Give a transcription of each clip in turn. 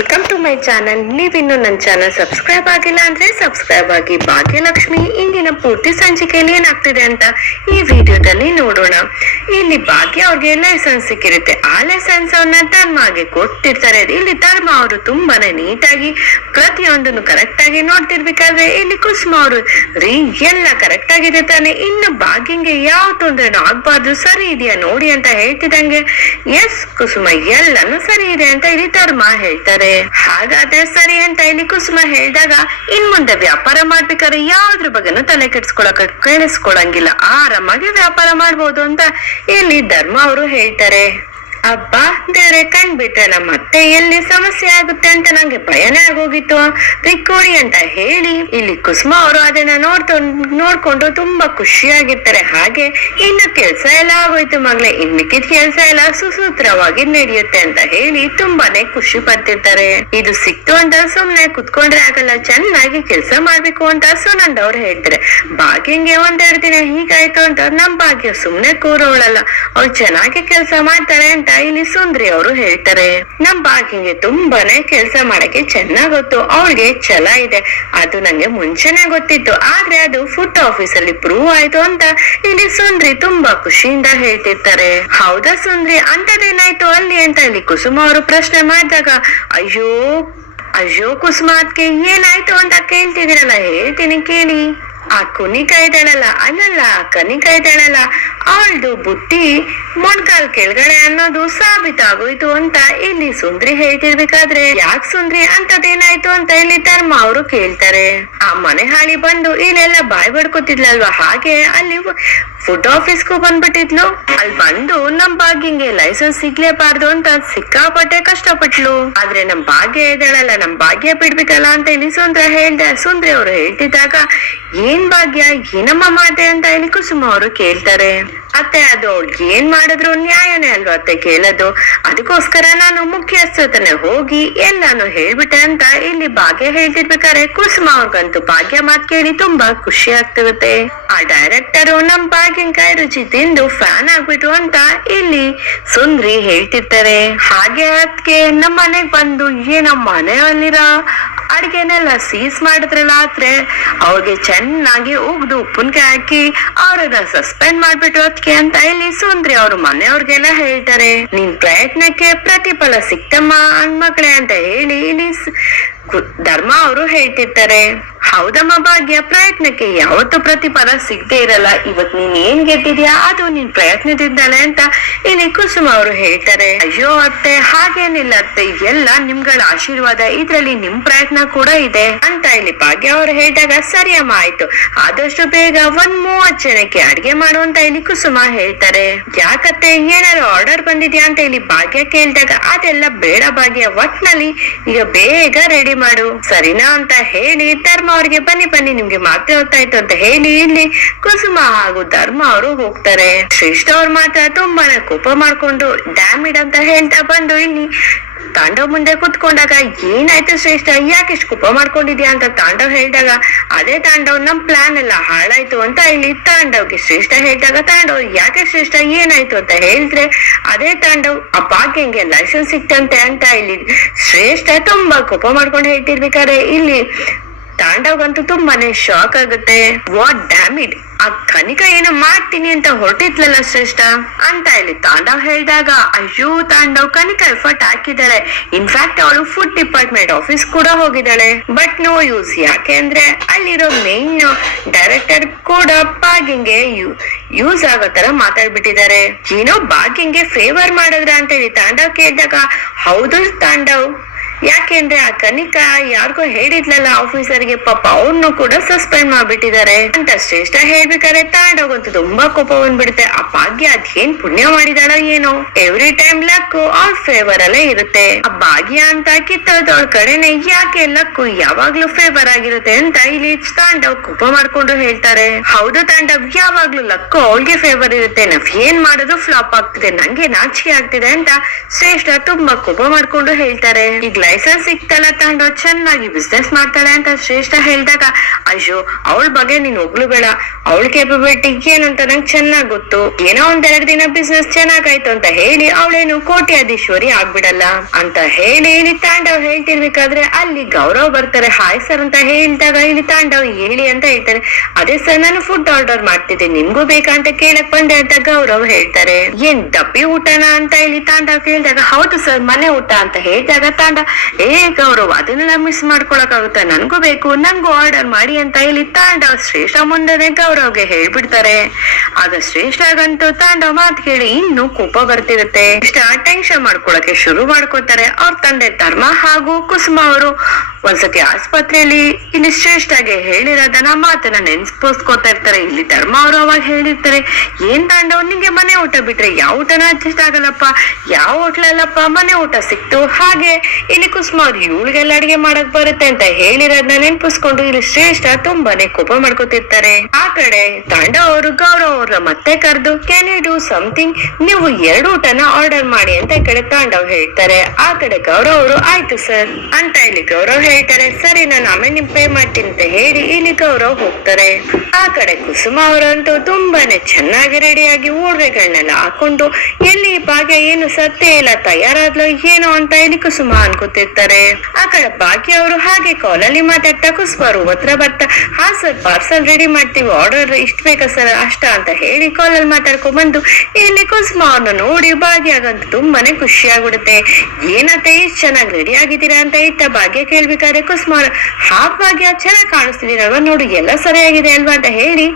It my channel, ನೀವಿನ್ನು ನನ್ನ channel subscribe ಆಗಿಲ್ಲ ಅಂದ್ರೆ ಸಬ್ಸ್ಕ್ರೈಬ್ ಆಗಿ ಭಾಗ್ಯಲಕ್ಷ್ಮಿ, ಇಂದಿನ ಪೂರ್ತಿ ಸಂಚಿಕೆಯಲ್ಲಿ ಏನಾಗ್ತಿದೆ ಅಂತ ಈ ವಿಡಿಯೋದಲ್ಲಿ ನೋಡೋಣ. ಇಲ್ಲಿ ಭಾಗ್ಯ ಅವ್ರಿಗೆ ಲೈಸೆನ್ಸ್ ಸಿಕ್ಕಿರುತ್ತೆ. ಆ ಲೈಸೆನ್ಸ್ ಅವನ್ನ ಆಗಿ ಕೊಟ್ಟಿರ್ತಾರೆ. ಇಲ್ಲಿ ಧರ್ಮ ಅವರು ತುಂಬಾನೇ ನೀಟಾಗಿ ಪ್ರತಿಯೊಂದನ್ನು ಕರೆಕ್ಟ್ ಆಗಿ ನೋಡ್ತಿರ್ಬೇಕಾದ್ರೆ ಇಲ್ಲಿ ಕುಸುಮ ಅವರು ರೀ ಎಲ್ಲ ಕರೆಕ್ಟ್ ಆಗಿದೆ ತಾನೆ. ಇನ್ನು ಭಾಗ್ಯಂಗೆ ಯಾವ ತೊಂದರೆನೂ ಆಗ್ಬಾರ್ದು. ಸರಿ ಇದೆಯಾ ನೋಡಿ ಅಂತ ಹೇಳ್ತಿದಂಗೆ ಎಸ್ ಕುಸುಮ, ಎಲ್ಲಾನು ಸರಿ ಇದೆ ಅಂತ ಇಲ್ಲಿ ಧರ್ಮ ಹೇಳ್ತಾರೆ. ಹಾಗಾದ್ರೆ ಸರಿ ಅಂತ ಇಲ್ಲಿ ಕುಸುಮ ಹೇಳಿದಾಗ, ಇನ್ ಮುಂದೆ ವ್ಯಾಪಾರ ಮಾಡ್ಬೇಕಾದ್ರೆ ಯಾವ್ದ್ರ ಬಗ್ಗೆನೂ ತಲೆ ಕೆಡ್ಸ್ಕೊಳಕ, ಕೇಳಿಸ್ಕೊಳಂಗಿಲ್ಲ. ಆರಾಮಾಗಿ ವ್ಯಾಪಾರ ಮಾಡ್ಬೋದು ಅಂತ ಇಲ್ಲಿ ಧರ್ಮ ಅವರು ಹೇಳ್ತಾರೆ. ಅಬ್ಬಾ ದೇವ್ರೆ ನಮ್ಮ ಅತ್ತೆ ಎಲ್ಲಿ ಸಮಸ್ಯೆ ಆಗುತ್ತೆ ಅಂತ ನಂಗೆ ಭಯನೇ ಆಗೋಗಿತ್ತು. ರಿಕ್ಕೋಡಿ ಅಂತ ಹೇಳಿ, ಇಲ್ಲಿ ಕುಸುಮ ಅವರು ಅದನ್ನ ನೋಡ್ತು, ನೋಡ್ಕೊಂಡು ತುಂಬಾ ಖುಷಿಯಾಗಿರ್ತಾರೆ. ಹಾಗೆ ಇನ್ನು ಕೆಲ್ಸ ಎಲ್ಲ ಆಗೋಯ್ತು ಮಗ್ಲೆ ಇನ್ ಕೆಲ್ಸ ಎಲ್ಲ ಸುಸೂತ್ರವಾಗಿ ನಡೆಯುತ್ತೆ ಅಂತ ಹೇಳಿ ತುಂಬಾನೇ ಖುಷಿ ಪಡ್ತಿರ್ತಾರೆ. ಇದು ಸಿಕ್ತು ಅಂತ ಸುಮ್ನೆ ಕುತ್ಕೊಂಡ್ರೆ ಆಗಲ್ಲ, ಚೆನ್ನಾಗಿ ಕೆಲ್ಸ ಮಾಡ್ಬೇಕು ಅಂತ ಸುನಂದ್ ಅವ್ರು ಹೇಳ್ತಾರೆ. ಭಾಗ್ಯಂಗೆ ಒಂದೆರಡು ದಿನ ಹೀಗಾಯ್ತು ಅಂತ ನಮ್ ಭಾಗ್ಯ ಸುಮ್ನೆ ಕೂರೋಳಲ್ಲ. ಅವ್ರು ಚೆನ್ನಾಗಿ ಕೆಲ್ಸ ಮಾಡ್ತಾರೆ ಅಂತ ಇಲ್ಲಿ ಸುಂದ್ರಿ ಅವರು ಹೇಳ್ತಾರೆ. ನಮ್ ಭಾಗ್ಯಂಗೆ ತುಂಬಾನೇ ಕೆಲ್ಸ ಮಾಡಕ್ಕೆ ಚೆನ್ನಾಗ್ ಗೊತ್ತು ಅವಳಿಗೆ ಛಲ ಇದೆ. ಅದು ನಂಗೆ ಮುಂಚೆನೆ ಗೊತ್ತಿತ್ತು. ಆದ್ರೆ ಅದು ಫುಡ್ ಆಫೀಸ್ ಅಲ್ಲಿ ಪ್ರೂವ್ ಆಯ್ತು ಅಂತ ಇಲ್ಲಿ ಸುಂದ್ರಿ ತುಂಬಾ ಖುಷಿಯಿಂದ ಹೇಳ್ತಿರ್ತಾರೆ. ಹೌದಾ ಸುಂದ್ರಿ? ಅಂತದೇನಾಯ್ತು ಅಲ್ಲಿ ಅಂತ ಇಲ್ಲಿ ಕುಸುಮ ಅವರು ಪ್ರಶ್ನೆ ಮಾಡಿದಾಗ, ಅಯ್ಯೋ ಅಯ್ಯೋ ಕುಸುಮ ಅದ್ಕೆ ಏನಾಯ್ತು ಅಂತ ಕೇಳ್ತಿದೀರಲ್ಲ ಹೇಳ್ತೀನಿ ಕೇಳಿ. ಆ ಕುನಿಕಾ ಇದ್ದಾಳಲ್ಲ ಅಲ್ಲಲ್ಲ ಕನಿಕಾ ಇದ್ದಾಳಲ್ಲ ಅವಳದು ಬುದ್ಧಿ ಮೊಣಕಾಲ್ ಕೆಳಗಡೆ ಅನ್ನೋದು ಸಾಬೀತಾಗೋಯ್ತು ಅಂತ ಇಲ್ಲಿ ಸುಂದ್ರಿ ಹೇಳ್ತಿರ್ಬೇಕಾದ್ರೆ. ಯಾಕೆ ಸುಂದ್ರಿ ಅಂತದೇನಾಯ್ತು ಅಂತ ಇಲ್ಲಿ ಧರ್ಮ ಅವರು ಕೇಳ್ತಾರೆ. ಆ ಮನೆ ಹಾಳಿ ಬಂದು ಇಲ್ಲೆಲ್ಲ ಬಾಯ್ ಬಡ್ಕೋತಿದ್ಲಲ್ವಾ? ಹಾಗೆ ಅಲ್ಲಿ ಫುಡ್ ಆಫೀಸ್ಗೂ ಬಂದ್ಬಿಟ್ಟಿದ್ಲು. ಅಲ್ಲಿ ಬಂದು ನಮ್ ಭಾಗ್ಯಂಗೆ ಲೈಸೆನ್ಸ್ ಸಿಗ್ಲೇಬಾರ್ದು ಅಂತ ಸಿಕ್ಕಾಪಟ್ಟೆ ಕಷ್ಟಪಟ್ಲು. ಆದ್ರೆ ನಮ್ ಭಾಗ್ಯ ಇದ್ದಾಳಲ್ಲ, ನಮ್ ಭಾಗ್ಯ ಬಿಡ್ಬೇಕಲ್ಲ ಅಂತ ಹೇಳಿ ಸುಂದ್ರ ಹೇಳ್ದೆ. ಸುಂದ್ರಿ ಅವ್ರು ಹೇಳ್ತಿದ್ದಾಗ, ಏನ್ ಭಾಗ್ಯ? ಏನಮ್ಮ ಮಾತೆ? ಅಂತ ಹೇಳಿ ಕುಸುಮ ಅವರು ಕೇಳ್ತಾರೆ. ಅತ್ತೆ, ಅದು ಅವ್ಳಿಗೆ ಏನ್ ಮಾಡಿದ್ರು ನ್ಯಾಯನೇ ಅಲ್ವಾ ಅತ್ತೆ ಕೇಳೋದು? ಅದಕ್ಕೋಸ್ಕರ ನಾನು ಮುಖ್ಯಸ್ಥತನೆ ಹೋಗಿ ಎಲ್ಲಾನು ಹೇಳ್ಬಿಟ್ಟೆ ಅಂತ ಇಲ್ಲಿ ಭಾಗ್ಯ ಹೇಳ್ತಿರ್ಬೇಕಾರೆ ಕುಸುಮ ಅವ್ರಿಗಂತೂ ಭಾಗ್ಯ ಮಾತ್ ಕೇಳಿ ತುಂಬಾ ಖುಷಿ ಆಗ್ತಿರುತ್ತೆ. ಆ ಡೈರೆಕ್ಟರು ನಮ್ ಭಾಗ್ಯಂಕಾಯಿ ರುಚಿ ತಿಂದು ಫ್ಯಾನ್ ಆಗ್ಬಿಟ್ರು ಅಂತ ಇಲ್ಲಿ ಸುಂದ್ರಿ ಹೇಳ್ತಿರ್ತಾರೆ. ಹಾಗೆ ಅದಕ್ಕೆ ನಮ್ಮ ಮನೆಗ್ ಬಂದು ಏನೋ ಮನೆಯಲ್ಲಿರೋ ಅಡ್ಗೆನೆಲ್ಲ ಸೀಸ್ ಮಾಡಿದ್ರಲ್ಲ ಆದ್ರೆ ಅವ್ರಿಗೆ ಚೆನ್ನಾಗಿ ಉಗ್ದು ಉಪ್ಪಿನಕಾಯಿ ಹಾಕಿ ಅವ್ರನ್ನ ಸಸ್ಪೆಂಡ್ ಮಾಡ್ಬಿಟ್ಟು ಅದಕ್ಕೆ ಅಂತ ಇಲ್ಲಿ ಸುಂದ್ರಿ ಅವ್ರ ಮನೆಯವ್ರಿಗೆಲ್ಲ ಹೇಳ್ತಾರೆ. ನಿನ್ ಪ್ರಯತ್ನಕ್ಕೆ ಪ್ರತಿಫಲ ಸಿಕ್ತಮ್ಮ ಅನ್ಮಕ್ಳೆ ಅಂತ ಹೇಳಿ ಇಲ್ಲಿ ಧರ್ಮ ಅವರು ಹೇಳ್ತಿರ್ತಾರೆ. ಹೌದಮ್ಮ ಭಾಗ್ಯ, ಪ್ರಯತ್ನಕ್ಕೆ ಯಾವತ್ತು ಪ್ರತಿಫಲ ಸಿಗದೆ ಇರಲ್ಲ. ಇವತ್ ನೀನ್ ಏನ್ ಗೆದ್ದಿದ್ಯಾ? ಅದು ನೀನ್ ಪ್ರಯತ್ನದಿಂದಲೇ ಅಂತ ಇಲ್ಲಿ ಕುಸುಮ ಅವರು ಹೇಳ್ತಾರೆ. ಅಯ್ಯೋ ಅತ್ತೆ, ಹಾಗೇನಿಲ್ಲ ಅತ್ತೆ. ಎಲ್ಲ ನಿಮ್ಗಳ ಆಶೀರ್ವಾದ. ಇದ್ರಲ್ಲಿ ನಿಮ್ ಪ್ರಯತ್ನ ಕೂಡ ಇದೆ ಅಂತ ಇಲ್ಲಿ ಭಾಗ್ಯ ಅವರು ಹೇಳಿದಾಗ ಸರಿಯಮ್ಮ ಆಯ್ತು. ಆದಷ್ಟು ಬೇಗ ಒಂದ್ ಮೂವತ್ ಜನಕ್ಕೆ ಅಡ್ಗೆ ಮಾಡು ಅಂತ ಇಲ್ಲಿ ಕುಸುಮ ಹೇಳ್ತಾರೆ. ಯಾಕತ್ತೆ, ಏನಾದ್ರು ಆರ್ಡರ್ ಬಂದಿದ್ಯಾ ಅಂತ ಇಲ್ಲಿ ಭಾಗ್ಯ ಕೇಳಿದಾಗ, ಅದೆಲ್ಲ ಬೇಡ ಭಾಗ್ಯ, ಒಟ್ನಲ್ಲಿ ಈಗ ಬೇಗ ರೆಡಿ ಮಾಡು. ಸರಿನಾ ಅಂತ ಹೇಳಿ ಧರ್ಮ ಅವ್ರಿಗೆ ಬನ್ನಿ ಬನ್ನಿ, ನಿಮ್ಗೆ ಮಾತ್ರ ಹೊತ್ತಾಯ್ತು ಅಂತ ಹೇಳಿ ಇಲ್ಲಿ ಕುಸುಮ ಹಾಗೂ ಧರ್ಮ ಅವರು ಹೋಗ್ತಾರೆ. ಶ್ರೇಷ್ಠ ಅವ್ರು ಮಾತ್ರ ತುಂಬಾನೇ ಕೋಪ ಮಾಡ್ಕೊಂಡು, ಡ್ಯಾಮಿಡ್ ಅಂತ ಹೇಳ್ತಾ ಬಂದು ಇಲ್ಲಿ ತಾಂಡವ್ ಮುಂದೆ ಕುತ್ಕೊಂಡಾಗ ಏನಾಯ್ತು ಶ್ರೇಷ್ಠ? ಯಾಕೆ ಇಷ್ಟು ಕುಪ ಮಾಡ್ಕೊಂಡಿದ್ಯಾ ಅಂತ ತಾಂಡವ್ ಹೇಳಿದಾಗ, ಅದೇ ತಾಂಡವ್, ನಮ್ ಪ್ಲಾನ್ ಎಲ್ಲ ಹಾಳಾಯ್ತು ಅಂತ ಇಲ್ಲಿ ತಾಂಡವ್ಗೆ ಶ್ರೇಷ್ಠ ಹೇಳಿದಾಗ, ತಾಂಡವ್, ಯಾಕೆ ಶ್ರೇಷ್ಠ? ಏನಾಯ್ತು ಅಂತ ಹೇಳಿದ್ರೆ, ಅದೇ ತಾಂಡವ್ ಆ ಭಾಗ್ಯಂಗೆ ಲೈಸೆನ್ಸ್ ಸಿಕ್ತಂತೆ ಅಂತ ಇಲ್ಲಿ ಶ್ರೇಷ್ಠ ತುಂಬಾ ಕೋಪ ಮಾಡ್ಕೊಂಡು ಹೇಳ್ತಿರ್ಬೇಕಾದ್ರೆ ಇಲ್ಲಿ ತಾಂಡವ್ಗಂತೂ ತುಂಬಾನೇ ಶಾಕ್ ಆಗುತ್ತೆ. ವಾಟ್ ಡ್ಯಾಮಿಡ್ ಆ ಕನಿಕ ಏನೋ ಮಾಡ್ತೀನಿ ಅಂತ ಹೊರಟಿದ್ಲಲ್ಲ ಶ್ರೇಷ್ಠ? ಅಂತ ಹೇಳಿ ತಾಂಡವ್ ಹೇಳಿದಾಗ, ಅಯ್ಯೋ ತಾಂಡವ್ ಕನಿಕ ಎಫರ್ಟ್ ಹಾಕಿದಾಳೆ. ಇನ್ಫ್ಯಾಕ್ಟ್ ಅವಳು ಫುಡ್ ಡಿಪಾರ್ಟ್ಮೆಂಟ್ ಆಫೀಸ್ ಕೂಡ ಹೋಗಿದ್ದಾಳೆ. ಬಟ್ ನೋ ಯೂಸ್ ಯಾಕೆ ಅಂದ್ರೆ ಅಲ್ಲಿರೋ ಮೇನ್ ಡೈರೆಕ್ಟರ್ ಕೂಡ ಬಾಗಿಂಗೆ ಯೂಸ್ ಆಗೋ ತರ ಮಾತಾಡ್ಬಿಟ್ಟಿದ್ದಾರೆ. ಏನೋ ಬಾಗಿಂಗೆ ಫೇವರ್ ಮಾಡಿದ್ರ ಅಂತ ಹೇಳಿ ತಾಂಡವ್ ಕೇಳಿದಾಗ, ಹೌದು ತಾಂಡವ್. ಯಾಕೆಂದ್ರೆ ಆ ಕನಿಕಾ ಯಾರಿಗೋ ಹೇಳಿದ್ಲಲ್ಲ ಆಫೀಸರ್ಗೆ ಪಾಪ ಅವ್ರನ್ನು ಕೂಡ ಸಸ್ಪೆಂಡ್ ಮಾಡ್ಬಿಟ್ಟಿದ್ದಾರೆ. ಅಂತ ಶ್ರೇಷ್ಠ ಹೇಳ್ಬೇಕಾದ್ರೆ ತಾಂಡೋಗಂತೂ ತುಂಬಾ ಕೋಪ ಬಂದ್ಬಿಡುತ್ತೆ. ಆ ಭಾಗ್ಯ ಅದೇನ್ ಪುಣ್ಯ ಮಾಡಿದಾಳೋ ಏನೋ. ಎವ್ರಿ ಟೈಮ್ ಲಕ್ ಅವ್ರ ಫೇವರ್ ಅಲ್ಲೇ ಇರುತ್ತೆ. ಆ ಭಾಗ್ಯ ಅಂತ ಕಿತ್ತೋದವ್ರ ಕಡೆನೆ ಯಾಕೆ ಲಕ್ಕು ಯಾವಾಗ್ಲೂ ಫೇವರ್ ಆಗಿರುತ್ತೆ ಅಂತ ಇಲ್ಲಿ ತಾಂಡವ್ ಕೋಪ ಮಾಡ್ಕೊಂಡು ಹೇಳ್ತಾರೆ. ಹೌದು ತಾಂಡವ್, ಯಾವಾಗ್ಲೂ ಲಕ್ಕು ಅವಳಿಗೆ ಫೇವರ್ ಇರುತ್ತೆ. ನಾವ್ ಏನ್ ಮಾಡೋದು ಫ್ಲಾಪ್ ಆಗ್ತಿದೆ, ನಂಗೆ ನಾಚಿಕೆ ಆಗ್ತಿದೆ ಅಂತ ಶ್ರೇಷ್ಠ ತುಂಬಾ ಕೋಪ ಮಾಡ್ಕೊಂಡು ಹೇಳ್ತಾರೆ. ಈಗ ಲೈಸೆನ್ಸ್ ಸಿಕ್ತಲ್ಲ ತಗೊಂಡು ಚೆನ್ನಾಗಿ ಬಿಸ್ನೆಸ್ ಮಾಡ್ತಾಳೆ ಅಂತ ಶ್ರೇಷ್ಠ ಹೇಳಿದಾಗ, ಅಯ್ಯೋ, ಅವಳ ಬಗ್ಗೆ ನೀನ್ ಒಬ್ಳು ಬೇಡ. ಅವಳ ಕೇಪಬಿಲಿಟಿ ಏನಂತ ನಂಗೆ ಚೆನ್ನಾಗ್ ಗೊತ್ತು. ಏನೋ ಒಂದೆರಡು ದಿನ ಬಿಸ್ನೆಸ್ ಚೆನ್ನಾಗಾಯ್ತು ಅಂತ ಹೇಳಿ ಅವಳೇನು ಕೋಟ್ಯಾಧೀಶ್ವರಿ ಆಗ್ಬಿಡಲ್ಲ ಅಂತ ಹೇಳಿ ಇಲ್ಲಿ ತಾಂಡವ್ ಹೇಳ್ತಿರ್ಬೇಕಾದ್ರೆ ಅಲ್ಲಿ ಗೌರವ್ ಬರ್ತಾರೆ. ಹಾಯ್ ಸರ್ ಅಂತ ಹೇಳಿದಾಗ ಇಲ್ಲಿ ತಾಂಡವ್ ಹೇಳಿ ಅಂತ ಹೇಳ್ತಾರೆ. ಅದೇ ಸರ್, ನಾನು ಫುಡ್ ಆರ್ಡರ್ ಮಾಡ್ತಿದ್ದೆ ನಿಮ್ಗೂ ಬೇಕಾ ಅಂತ ಕೇಳಕ್ ಬಂದೆ ಅಂತ ಗೌರವ್ ಹೇಳ್ತಾರೆ. ಏನ್ ಡಬ್ಬಿ ಊಟನಾ ಅಂತ ಇಲ್ಲಿ ತಾಂಡವ್ ಕೇಳಿದಾಗ, ಹೌದು ಸರ್, ಮನೆ ಊಟ ಅಂತ ಹೇಳಿದಾಗ ತಾಂಡ ಏ ಗೌರವ್, ಅದನ್ನೆಲ್ಲ ಮಿಸ್ ಮಾಡ್ಕೊಳಕ್ಕಾಗುತ್ತಾ? ನನ್ಗೂ ಬೇಕು, ನಂಗೂ ಆರ್ಡರ್ ಮಾಡಿ ಅಂತ ಇಲ್ಲಿ ತಾಂಡವ್ ಶ್ರೇಷ್ಠ ಮುಂದೆನೆ ಗೌರವ್ಗೆ ಹೇಳ್ಬಿಡ್ತಾರೆ. ಆಗ ಶ್ರೇಷ್ಠಗಂತೂ ತಾಂಡವ್ ಮಾತು ಕೇಳಿ ಇನ್ನು ಕೋಪ ಬರ್ತಿರುತ್ತೆ. ಇಷ್ಟ ಟೆನ್ಷನ್ ಮಾಡ್ಕೊಳಕ್ಕೆ ಶುರು ಮಾಡ್ಕೋತಾರೆ ಅವ್ರ ತಂದೆ ಧರ್ಮ ಹಾಗೂ ಕುಸುಮ ಅವರು. ಒಂದ್ಸತಿ ಆಸ್ಪತ್ರೆಯಲ್ಲಿ ಇಲ್ಲಿ ಶ್ರೇಷ್ಠಗೆ ಹೇಳಿರೋದನ್ನ ಮಾತನ್ನ ನೆನ್ಸ್ಕೋಸ್ಕೋತಾ ಇರ್ತಾರೆ. ಇಲ್ಲಿ ಧರ್ಮ ಅವರು ಅವಾಗ ಹೇಳಿರ್ತಾರೆ, ಏನ್ ತಾಂಡವ್, ನಿಂಗೆ ಮನೆ ಊಟ ಬಿಟ್ರೆ ಯಾವ ಊಟನ ಅಡ್ಜಸ್ಟ್ ಆಗಲ್ಲಪ್ಪ? ಯಾವ ಹೋಟ್ಲಲ್ಲಪ್ಪ ಮನೆ ಊಟ ಸಿಕ್ತು? ಹಾಗೆ, ಇಲ್ಲಿ ಕುಸುಮ ಸುಮಾರು ಇವಳಿಗೆಲ್ಲ ಅಡಿಗೆ ಮಾಡಕ್ ಬರುತ್ತೆ ಅಂತ ಹೇಳಿರೋದ್ನ ನೆನ್ಪಿಸ್ಕೊಂಡು ಇಲ್ಲಿ ಶ್ರೇಷ್ಠ ತುಂಬಾನೇ ಕೋಪ ಮಾಡ್ಕೊತಿರ್ತಾರೆ. ಆ ಕಡೆ ತಾಂಡವ್ ಅವರು, ಗೌರವ್ ಅವ್ರ ಮತ್ತೆ ಕರೆದು ಕ್ಯಾನ್ ಯು ಡೂ ಸಮಥಿಂಗ್ ನೀವು ಎರಡು ಊಟನ ಆರ್ಡರ್ ಮಾಡಿ ಅಂತ ಈ ಕಡೆ ತಾಂಡವ್ ಹೇಳ್ತಾರೆ. ಆ ಕಡೆ ಗೌರವ್ ಅವರು, ಆಯ್ತು ಸರ್ ಅಂತ ಇಲ್ಲಿ ಗೌರವ್ ಹೇಳ್ತಾರೆ. ಸರಿ, ನಾನು ಆಮೇಲೆ ನಿಮ್ ಪೇ ಮಾಡ್ತೀನಿ ಅಂತ ಹೇಳಿ ಇಲ್ಲಿ ಗೌರವ್ ಹೋಗ್ತಾರೆ. ಆ ಕಡೆ ಕುಸುಮ ಅವರಂತೂ ತುಂಬಾನೇ ಚೆನ್ನಾಗಿ ರೆಡಿಯಾಗಿ ಒಡವೆಗಳನ್ನೆಲ್ಲ ಹಾಕೊಂಡು, ಎಲ್ಲಿ ಭಾಗ್ಯ ಏನು ಸತ್ಯ ಇಲ್ಲ, ತಯಾರಾದ್ಲೋ ಏನೋ ಅಂತ ಇಲ್ಲಿ ಕುಸುಮ ಅನ್ಕೋತಿರ್ತಾರೆ ಆ ಕಡೆ ಭಾಗ್ಯ ಅವರು ಹಾಗೆ ಕಾಲಲ್ಲಿ ಮಾತಾಡ್ತಾ ಕುಸುಮ ಅವ್ರ ಹತ್ರ ಬರ್ತಾ. ಹಾ ಸರ್ ಪಾರ್ಸಲ್ ರೆಡಿ ಮಾಡ್ತೀವಿ. ಆರ್ಡರ್ ಇಷ್ಟ ಬೇಕಾ ಸರ್ ಅಷ್ಟ ಅಂತ ಹೇಳಿ ಕಾಲಲ್ಲಿ ಮಾತಾಡ್ಕೊಂಡ್ ಬಂದು, ಇಲ್ಲಿ ಕುಸ್ಮ ಅವ್ರನ್ನ ನೋಡಿ ಭಾಗ್ಯ ಆಗಂತ ತುಂಬಾನೇ ಖುಷಿ ಆಗ್ಬಿಡುತ್ತೆ. ಏನತ್ತೆ, ಇಷ್ಟ ಚೆನ್ನಾಗಿ ರೆಡಿ ಆಗಿದ್ದೀರಾ ಅಂತ ಇತ್ತ ಭಾಗ್ಯ ಕೇಳ್ಬೇಕಾದ್ರೆ ಕುಸ್ಮ ಅವ್ರ ಹಾ ಭಾಗ್ಯ? ಚೆನ್ನಾಗಿ ಕಾಣಿಸ್ತಿದ್ದೀರಲ್ವಾ ನೋಡಿ, ಎಲ್ಲ ಸರಿಯಾಗಿದೆ ಅಲ್ವಾ? ಅಂತ ಹೇಳಿ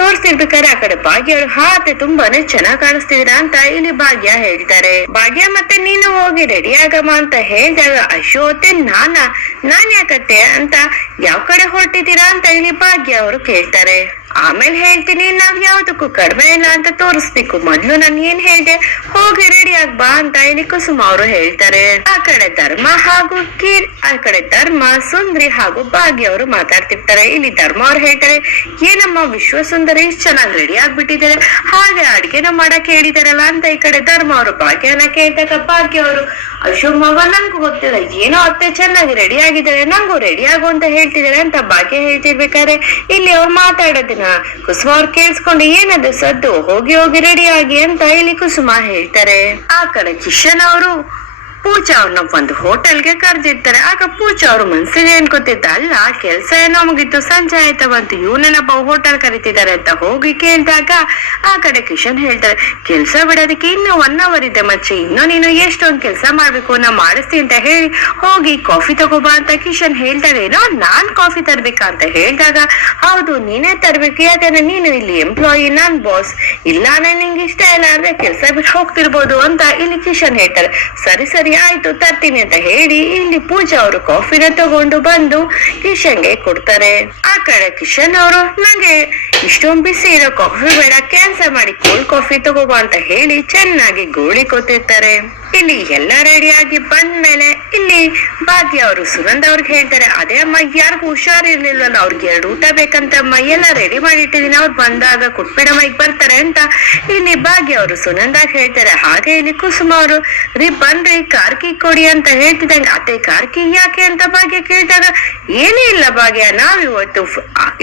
ತೋರಿಸ್ತಿರ್ಬೇಕಾದ್ರೆ ಆ ಕಡೆ ಭಾಗ್ಯ ಅವರು, ಹಾ ಅತ್ತೆ, ತುಂಬಾನೇ ಚೆನ್ನಾಗಿ ಕಾಣಿಸ್ತಿದ್ದೀರಾ? ಅಂತ ಇಲ್ಲಿ ಭಾಗ್ಯ ಹೇಳ್ತಾರೆ ಭಾಗ್ಯ ಮತ್ತೆ, ನೀನು ಹೋಗಿ ರೆಡಿ ಆಗಮ್ಮ ಅಂತ ಹೇಳಿದಾಗ ಅಶೋತೆ ನಾನಾ ನಾನ್ ಯಾಕತ್ತೆ ಅಂತ ಯಾವ ಕಡೆ ಹೊರಟಿದ್ದೀರಾ ಅಂತ ಇಲ್ಲಿ ಭಾಗ್ಯ ಅವರು ಕೇಳ್ತಾರೆ. ಆಮೇಲೆ ಹೇಳ್ತೀನಿ, ನಾವ್ ಯಾವ್ದಕ್ಕೂ ಕಡಿಮೆ ಇಲ್ಲ ಅಂತ ತೋರಿಸ್ಬೇಕು ಮೊದ್ಲು ನಾನ್ ಏನ್ ಹೇಳಿದೆ? ಹೋಗಿ ರೆಡಿ ಆಗ್ ಬಾ ಅಂತ ಇಲ್ಲಿ ಕುಸುಮ ಅವರು ಹೇಳ್ತಾರೆ. ಆ ಕಡೆ ಧರ್ಮ ಹಾಗೂ ಕೀರ್, ಆ ಕಡೆ ಧರ್ಮ, ಸುಂದ್ರಿ ಹಾಗೂ ಭಾಗ್ಯ ಅವರು ಮಾತಾಡ್ತಿರ್ತಾರೆ. ಇಲ್ಲಿ ಧರ್ಮ ಅವ್ರು ಹೇಳ್ತಾರೆ, ಏನಮ್ಮ ವಿಶ್ವಸುಂದರಿ ಸುಂದರಿ ಚೆನ್ನಾಗಿ ರೆಡಿ ಆಗ್ಬಿಟ್ಟಿದ್ದಾರೆ. ಹಾಗೆ ಅಡ್ಗೆನ ಮಾಡಕ್ ಹೇಳಿದಾರಲ್ಲ ಅಂತ ಈ ಕಡೆ ಧರ್ಮ ಅವರು, ಭಾಗ್ಯನ ಕೇಳಿದಾಗ ಭಾಗ್ಯ ಅವರು ಅಶೋಮವ್ವ ನಂಗೂ ಗೊತ್ತಿಲ್ಲ, ಏನೋ ಅತ್ತೆ ಚೆನ್ನಾಗಿ ರೆಡಿ ಆಗಿದ್ದಾರೆ, ನಂಗು ರೆಡಿ ಆಗು ಅಂತ ಹೇಳ್ತಿದ್ದಾರೆ ಅಂತ ಭಾಗ್ಯ ಹೇಳ್ತಿರ್ಬೇಕಾದ್ರೆ, ಇಲ್ಲಿ ಅವ್ರು ಮಾತಾಡೋದನ್ನ ಕುಸುಮ ಅವ್ರು ಕೇಳಿಸ್ಕೊಂಡು, ಏನದು ಸದ್ದು? ಹೋಗಿ ಹೋಗಿ ರೆಡಿ ಆಗಿ ಅಂತ ಹೇಳಿ ಕುಸುಮ ಹೇಳ್ತಾರೆ. ಆ ಕಡೆ ಕಿಶನ್ ಅವರು ಪೂಜಾ ಅವ್ರನ್ನ ಒಂದು ಹೋಟೆಲ್ಗೆ ಕರೆದಿರ್ತಾರೆ. ಆಗ ಪೂಜಾ ಅವ್ರ ಮನ್ಸಿಗೆ ಏನ್ ಗೊತ್ತಿತ್ತ? ಅಲ್ಲ, ಕೆಲ್ಸ ಏನೋ ನಮಗಿತ್ತು ಸಂಜೆ ಆಯ್ತಾ ಬಂತು. ಇವನೇನಪ್ಪ ಹೋಟೆಲ್ ಕರಿತಿದ್ದಾರೆ ಅಂತ ಹೋಗಿ ಕೇಳಿದಾಗ ಆ ಕಡೆ ಕಿಶನ್ ಹೇಳ್ತಾರೆ, ಕೆಲ್ಸ ಬಿಡೋದಕ್ಕೆ ಇನ್ನೂ ಒನ್ ಅವರ್ ಇದೆ ಮಚ್ಚಿ. ಇನ್ನೂ ನೀನು ಎಷ್ಟೊಂದ್ ಕೆಲ್ಸ ಮಾಡ್ಬೇಕು, ನಾ ಮಾಡಿಸ್ತೀನಿ ಅಂತ ಹೇಳಿ ಹೋಗಿ ಕಾಫಿ ತಗೋಬಾ ಅಂತ ಕಿಶನ್ ಹೇಳ್ತಾರೆ. ಏನೋ, ನಾನ್ ಕಾಫಿ ತರ್ಬೇಕಾ ಅಂತ ಹೇಳಿದಾಗ, ಹೌದು, ನೀನೇ ತರ್ಬೇಕು. ಯಾಕಂದ್ರೆ ನೀನು ಇಲ್ಲಿ ಎಂಪ್ಲಾಯಿ ನಾನ್ ಬಾಸ್ ಇಲ್ಲ, ನಾನು ನಿಂಗೆ ಇಷ್ಟ ಇಲ್ಲ ಅಂದ್ರೆ ಕೆಲ್ಸ ಬಿಟ್ಟು ಹೋಗ್ತಿರ್ಬೋದು ಅಂತ ಇಲ್ಲಿ ಕಿಶನ್ ಹೇಳ್ತಾರೆ. ಸರಿ ಸರಿ ಆಯ್ತು, ತರ್ತೀನಿ ಅಂತ ಹೇಳಿ ಇಲ್ಲಿ ಪೂಜಾ ಅವರು ಕಾಫಿನ ತಗೊಂಡು ಬಂದು ಕಿಶನ್ಗೆ ಕೊಡ್ತಾರೆ. ಆ ಕಡೆ ಕಿಶನ್ ಅವರು, ನಂಗೆ ಇಷ್ಟೊಂದ್ ಬಿಸಿ ಇರೋ ಕಾಫಿ ಬೇಡ ಕ್ಯಾನ್ಸಲ್ ಮಾಡಿ ಕೋಲ್ಡ್ ಕಾಫಿ ತಗೋಬಾ ಅಂತ ಹೇಳಿ ಚೆನ್ನಾಗಿ ಗೋಳಿ ಕೊತ್ತಿರ್ತಾರೆ ಇಲ್ಲಿ ಎಲ್ಲ ರೆಡಿ ಆಗಿ ಬಂದ್ಮೇಲೆ ಇಲ್ಲಿ ಭಾಗ್ಯ ಅವರು ಸುನಂದ ಅವ್ರಿಗೆ ಹೇಳ್ತಾರೆ, ಅದೇ ಅಮ್ಮ, ಯಾರಿಗೂ ಹುಷಾರಿರ್ಲಿಲ್ವಲ್ಲ, ಅವ್ರಿಗೆ ಎರಡು ಊಟ ಬೇಕಂತ ಅಮ್ಮ, ಎಲ್ಲ ರೆಡಿ ಮಾಡಿ ಇಟ್ಟಿದೀನಿ ಅವ್ರು ಬಂದಾಗ ಕೊಟ್ಬಿಡಮ್ಮ ಈಗ ಬರ್ತಾರೆ ಅಂತ. ಇಲ್ಲಿ ಭಾಗ್ಯ ಅವರು ಸುನಂದಾಗ ಹೇಳ್ತಾರೆ, ಹಾಗೆ ಇಲ್ಲಿ ಕುಸುಮ ಅವರು, ರೀ, ಬನ್ರಿ, ಕಾರ್ಕಿ ಕೊಡಿ ಅಂತ ಹೇಳ್ತಿದ್ದಂಗೆ, ಅತ್ತೆ ಕಾರ್ಕಿ ಯಾಕೆ ಅಂತ ಭಾಗ್ಯ ಕೇಳಿದಾಗ ಏನೇ ಇಲ್ಲ ಭಾಗ್ಯ ನಾವ್ ಇವತ್ತು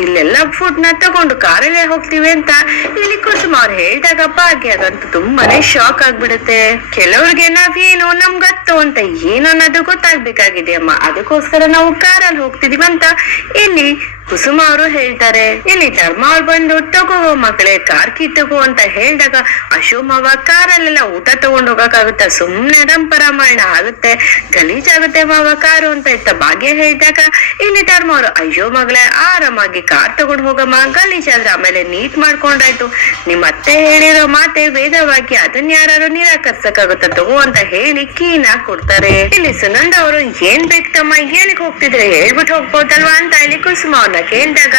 ಇಲ್ಲೆಲ್ಲ ಫುಡ್ನ ತಗೊಂಡು ಕಾರಲ್ಲೇ ಹೋಗ್ತೀವಿ ಅಂತ. ಇಲ್ಲಿ ಕುಸುಮ ಅವ್ರು ಹೇಳಿದಾಗ ಭಾಗ್ಯ ಅದಂತೂ ತುಂಬಾನೇ ಶಾಕ್ ಆಗ್ಬಿಡುತ್ತೆ. ಕೆಲವ್ರಿಗೆ ನಾವೇನು ನಮ್ಗತ್ತು ಅಂತ ಏನು ಅನ್ನೋದು ಗೊತ್ತಾಗ್ಬೇಕಾಗಿದೆ ಅಮ್ಮ. ಅದಕ್ಕೋಸ್ಕರ ನಾವು ಕಾರಲ್ಲಿ ಹೋಗ್ತಿದೀವಂತ ಇಲ್ಲಿ ಕುಸುಮ ಅವರು ಹೇಳ್ತಾರೆ, ಇಲ್ಲಿ ಧರ್ಮ ಅವ್ರು ಬಂದು ತಗೋ ಮಕ್ಕಳೇ ಕಾರ್ ಕೀ ತಗೋ ಅಂತ ಹೇಳಿದಾಗ ಅಶೋಮವ ಕಾರಲ್ಲೆಲ್ಲ ಊಟ ತಗೊಂಡ್ ಹೋಗಕ್ಕಾಗುತ್ತ. ಸುಮ್ನೆ ರಂಪರಾಮಾಯಣ ಆಗುತ್ತೆ. ಗಲೀಜಾಗುತ್ತೆ ಮಾವ ಕಾರು ಅಂತ ಇತ್ತ ಭಾಗ್ಯ ಹೇಳಿದಾಗ, ಇಲ್ಲಿ ಧರ್ಮ ಅವರು, ಅಯ್ಯೋ ಮಗಳೇ, ಆರಾಮಾಗಿ ಕಾರ್ ತಗೊಂಡು ಹೋಗಮ್ಮ, ಗಲೀಜಾದ್ರೆ ಆಮೇಲೆ ನೀಟ್ ಮಾಡ್ಕೊಂಡಾಯ್ತು. ನಿಮ್ಮ ಅತ್ತೆ ಹೇಳಿರೋ ಮಾತೆ ವೇದವಾಗಿ ಅದನ್ನ ಯಾರು ನಿರಾಕರ್ಸಕ್ಕಾಗುತ್ತ ತಗೋ ಅಂತ ಹೇಳಿ ಕೀನ ಕೊಡ್ತಾರೆ. ಇಲ್ಲಿ ಸುನಂದ ಅವರು, ಏನ್ ಬೇಕಮ್ಮ ಏನಕ್ಕೆ ಹೋಗ್ತಿದ್ರೆ? ಹೇಳ್ಬಿಟ್ಟು ಹೋಗ್ಬೋದಲ್ವಾ? ಅಂತ ಹೇಳಿ ಕುಸುಮ ಅವ್ರನ್ನ ಕೇಳಿದಾಗ,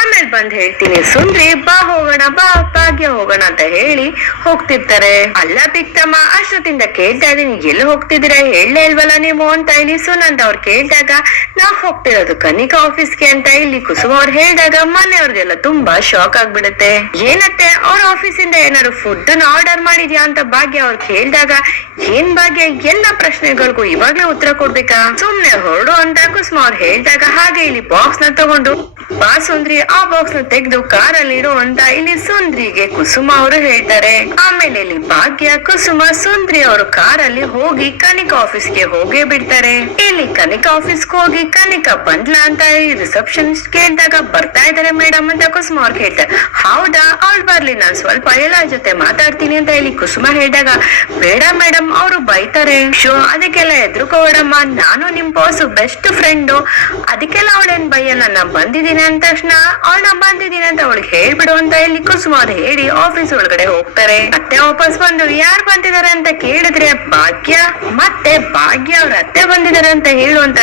ಆಮೇಲೆ ಬಂದ್ ಹೇಳ್ತೀನಿ, ಸುಂದ್ರಿ, ಬಾ ಹೋಗೋಣ, ಬಾ ಭಾಗ್ಯ ಹೋಗೋಣ ಅಂತ ಹೇಳಿ ಹೋಗ್ತಿರ್ತಾರೆ. ಅಲ್ಲ ಬಿಕ್ತಮ್ಮ ಅಷ್ಟೊತ್ತಿಂದ ಕೇಳ್ತಾ ಇದೀನಿ ಎಲ್ಲಿ ಹೋಗ್ತಿದ್ದೀರಾ? ಹೇಳಲೇ ಇಲ್ವಲ್ಲ ನೀವು? ಅಂತ ಇಲ್ಲಿ ಸುನಂದ್ ಅವ್ರು ಕೇಳಿದಾಗ, ನಾ ಹೋಗ್ತಿರೋದು ಕನಿಕಾ ಆಫೀಸ್ಗೆ ಅಂತ ಇಲ್ಲಿ ಕುಸುಮ ಅವ್ರು ಹೇಳಿದಾಗ ಮನೆಯವ್ರಿಗೆಲ್ಲ ತುಂಬಾ ಶಾಕ್ ಆಗ್ಬಿಡುತ್ತೆ. ಏನತ್ತೆ, ಅವ್ರ ಆಫೀಸಿಂದ ಏನಾದ್ರು ಫುಡ್ ಆರ್ಡರ್ ಮಾಡಿದ್ಯಾ? ಅಂತ ಭಾಗ್ಯ ಅವ್ರು ಕೇಳಿದಾಗ, ಏನ್ ಭಾಗ್ಯ, ಎಲ್ಲ ಪ್ರಶ್ನೆಗಳಿಗೂ ಇವಾಗ್ಲೇ ಉತ್ತರ ಕೊಡ್ಬೇಕಾ? ಸುಮ್ನೆ ಹೊರಡು ಅಂತ ಕುಸುಮ ಅವ್ರು ಹೇಳಿದಾಗ ಹಾಗೆ ಇಲ್ಲಿ ಬಾಕ್ಸ್ನ ತಗೊಂಡು ಬಾ ಸುಂದ್ರಿ, ಆ ಬಾಕ್ಸ್ನ ತೆಗೆದು ಕಾರಲ್ಲಿ ಇಡು ಅಂತ ಇಲ್ಲಿ ಸುಂದ್ರಿಗೆ ಕುಸುಮ ಅವರು ಹೇಳ್ತಾರೆ. ಆಮೇಲೆ ಇಲ್ಲಿ ಭಾಗ್ಯ ಕುಸುಮ ಸುಂದ್ರಿ ಅವರು ಕಾರಲ್ಲಿ ಹೋಗಿ ಕನಿಕಾ ಆಫೀಸ್ಗೆ ಹೋಗೇ ಬಿಡ್ತಾರೆ. ಇಲ್ಲಿ ಕನಿಕಾ ಆಫೀಸ್ಗೆ ಹೋಗಿ ಕನಿಕಾ ಬಂದ್ಲಾ ಅಂತ ಈ ರಿಸೆಪ್ಷನಿಸ್ಟ್ ಕೇಳಿದಾಗ ಬರ್ತಾ ಇದಾರೆ ಮೇಡಮ್ ಅಂತ ಕುಸುಮ ಅವ್ರು ಕೇಳ್ತಾರೆ ಹೌದಾ ಅವ್ಳು ಬರ್ಲಿ, ನಾನ್ ಸ್ವಲ್ಪ ಎಲ್ಲ ಜೊತೆ ಮಾತಾಡ್ತೀನಿ ಅಂತ ಹೇಳಿ ಕುಸುಮ ಹೇಳಿದಾಗ, ಬೇಡ ಮೇಡಮ್ ಅವರು ಬೈತಾರೆ. ಶೋ, ಅದಕ್ಕೆಲ್ಲ ಎದ್ರುಕೋಬೇಡಮ್ಮ ನಾನು ನಿಮ್ ಬಾಸು ಬೆಸ್ಟ್ ಫ್ರೆಂಡು ಅದಕ್ಕೆಲ್ಲ ಅವಳೇನ್ ಬೈಯಲ್ಲ ನಾ ಬಂದಿದ್ದೀನಿ ಅಂದ ತಕ್ಷಣ ಅವಳ ಬಂದಿದ್ದೀನಿ ಅಂತ ಅವಳಿಗೆ ಹೇಳ್ಬಿಡು ಅಂತ ಹೇಳಿ ಕುಸುಮ ಹೇಳಿ ಆಫೀಸ್ ಒಳಗಡೆ ಹೋಗ್ತಾರೆ. ಮತ್ತೆ ವಾಪಸ್ ಬಂದು, ಯಾರು ಬಂದಿದ್ದಾರೆ ಅಂತ ಕೇಳಿದ್ರೆ ಭಾಗ್ಯ, ಮತ್ತೆ ಭಾಗ್ಯ ಅವ್ರ ಅತ್ತೆ ಬಂದಿದ್ದಾರೆ ಅಂತ ಹೇಳು ಅಂತ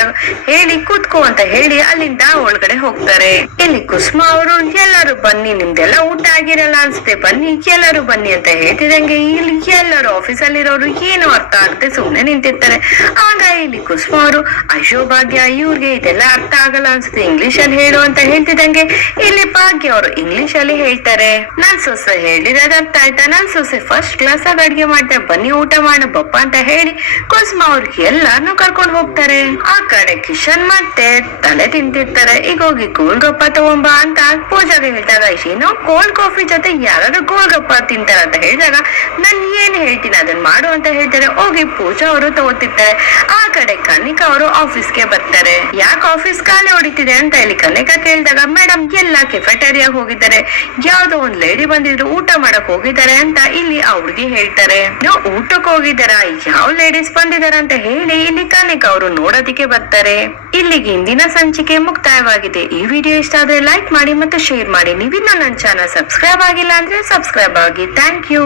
ಹೇಳಿ ಕೂತ್ಕೋ ಅಂತ ಹೇಳಿ ಅಲ್ಲಿಂದ ಒಳಗಡೆ ಹೋಗ್ತಾರೆ. ಇಲ್ಲಿ ಕುಸುಮ ಅವರು, ಎಲ್ಲರೂ ಬನ್ನಿ, ನಿಮ್ದೆಲ್ಲ ಊಟ ಆಗಿರಲ್ಲ ಅನ್ಸುತ್ತೆ. ಬನ್ನಿ, ಎಲ್ಲರೂ ಬನ್ನಿ ಅಂತ ಹೇಳ್ತಿದಂಗೆ ಇಲ್ಲಿ ಎಲ್ಲರೂ ಆಫೀಸಲ್ಲಿರೋರು ಏನು ಅರ್ಥ ಆಗದೆ ಸುಮ್ನೆ ನಿಂತಿರ್ತಾರೆ. ಆಗ ಇಲ್ಲಿ ಕುಸುಮ ಅವರು ಅಶೋಭಾಗ್ಯ ಇವ್ರಿಗೆ ಇದೆಲ್ಲ ಅರ್ಥ ಆಗಲ್ಲ ಅನ್ಸುತ್ತೆ. ಇಂಗ್ಲಿಷ್ ಅಲ್ಲಿ ಹೇಳು ಅಂತ ಹೇಳ್ತಿದಂಗೆ ಇಲ್ಲಿ ಭಾಗ್ಯ ಅವರು ಇಂಗ್ಲಿಷ್ ಅಲ್ಲಿ ಹೇಳ್ತಾರೆ. ನಾನ್ ಸೊಸೆ ಹೇಳಿದ ಅರ್ಥ ಆಯ್ತಾ? ನಾನ್ ಸೊಸೆ ಫಸ್ಟ್ ಕ್ಲಾಸ್ ಆಗಿ ಅಡ್ಗೆ ಮಾಡ್ತೆ ಬನ್ನಿ ಊಟ ಮಾಡು, ಬಪ್ಪ ಅಂತ ಹೇಳಿ ಕುಸುಮ ಅವ್ರಿಗೆ ಎಲ್ಲಾರ್ನು ಕರ್ಕೊಂಡು ಹೋಗ್ತಾರೆ. ಆ ಕಡೆ ಕಿಶನ್ ಮತ್ತೆ ತಲೆ ತಿಂತಿರ್ತಾರೆ. ಈಗ ಹೋಗಿ ಗೋಲ್ಗಪ್ಪ ತಗೊಂಬ ಅಂತ ಪೂಜಾಗೆ ಹೇಳ್ತಾರ ಏನೋ ಕೋಲ್ಡ್ ಕಾಫಿ ಜೊತೆ ಯಾರಾದ್ರೂ ಗೋಲ್ಗಪ್ಪ ತಿಂತಾರ ಅಂತ ಹೇಳಿದಾಗ, ನಾನ್ ಏನ್ ಹೇಳ್ತೀನಿ ಅದನ್ನ ಮಾಡು ಅಂತ ಹೇಳ್ತಾರೆ. ಹೋಗಿ ಪೂಜಾ ಅವರು ತಗೋತಿರ್ತಾರೆ. ಆ ಕಡೆ ಕನಿಕಾ ಅವರು ಆಫೀಸ್ಗೆ ಬರ್ತಾರೆ. ಯಾಕೆ ಆಫೀಸ್ ಖಾಲಿ ಹೊಡಿತಿದೆ ಅಂತ ಇಲ್ಲಿ ಕನಿಕಾ ಕೇಳಿದಾಗ ಮೇಡಮ್ ಎಲ್ಲ ಕೆಫೆಟೇರಿಯಾ ಹೋಗಿದ್ದಾರೆ. ಯಾವ್ದೋ ಒಂದ್ ಲೇಡಿ ಬಂದಿದ್ರು ಊಟ ಮಾಡಕ್ ಹೋಗಿದ್ದಾರೆ ಅಂತ ಇಲ್ಲಿ ಅವ್ರಿಗೆ ಹೇಳ್ತಾರೆ. ಊಟಕ್ ಊಟಕ್ಕೆ ಹೋಗಿದ್ದಾರಾ? ಯಾವ ಲೇಡೀಸ್ ಬಂದಿದಾರ ಅಂತ ಹೇಳಿ ಇಲ್ಲಿ ಕನಿಕ್ ಅವರು ನೋಡೋದಿಕ್ಕೆ ಬರ್ತಾರೆ. ಇಲ್ಲಿಗೆ ಇಂದಿನ ಸಂಚಿಕೆ ಮುಕ್ತಾಯವಾಗಿದೆ. ಈ ವಿಡಿಯೋ ಇಷ್ಟ ಆದ್ರೆ ಲೈಕ್ ಮಾಡಿ ಮತ್ತು ಶೇರ್ ಮಾಡಿ. ನೀವಿನ್ನ ನನ್ನ ಚಾನಲ್ ಸಬ್ಸ್ಕ್ರೈಬ್ ಆಗಿಲ್ಲ ಅಂದ್ರೆ ಸಬ್ಸ್ಕ್ರೈಬ್ ಆಗಿ. Thank you